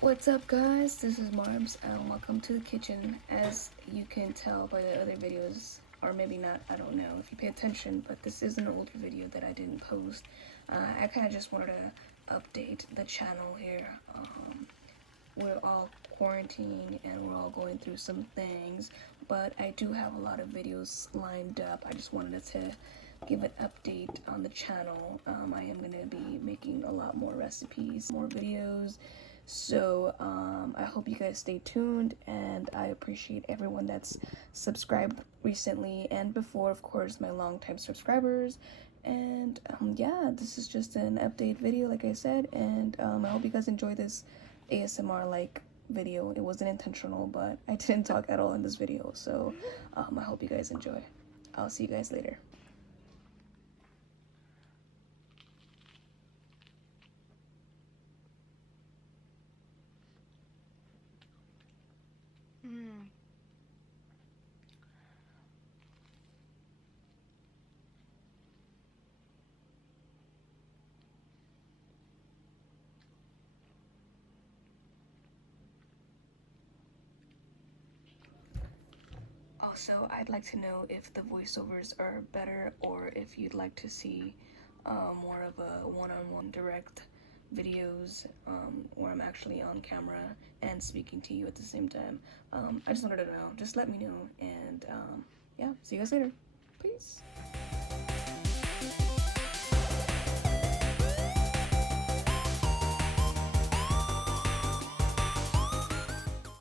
What's up, guys? This is Marbz and welcome to the kitchen. As you can tell by the other videos, or maybe not, I don't know if you pay attention, but this is an older video that I didn't post. I kind of just wanted to update the channel here. We're all quarantining and we're all going through some things, but I do have a lot of videos lined up. I just wanted to give an update on the channel. I am going to be making a lot more recipes, more videos. So I hope you guys stay tuned, and I appreciate everyone that's subscribed recently and before, of course, my longtime subscribers. And yeah, this is just an update video, like I said, and I hope you guys enjoy this ASMR like video. It wasn't intentional, but I didn't talk at all in this video, so I hope you guys enjoy. I'll see you guys later. Also, I'd like to know if the voiceovers are better or if you'd like to see more of a one-on-one direct videos where I'm actually on camera and speaking to you at the same time. I just wanted to know. Just let me know, and yeah, see you guys later. Peace.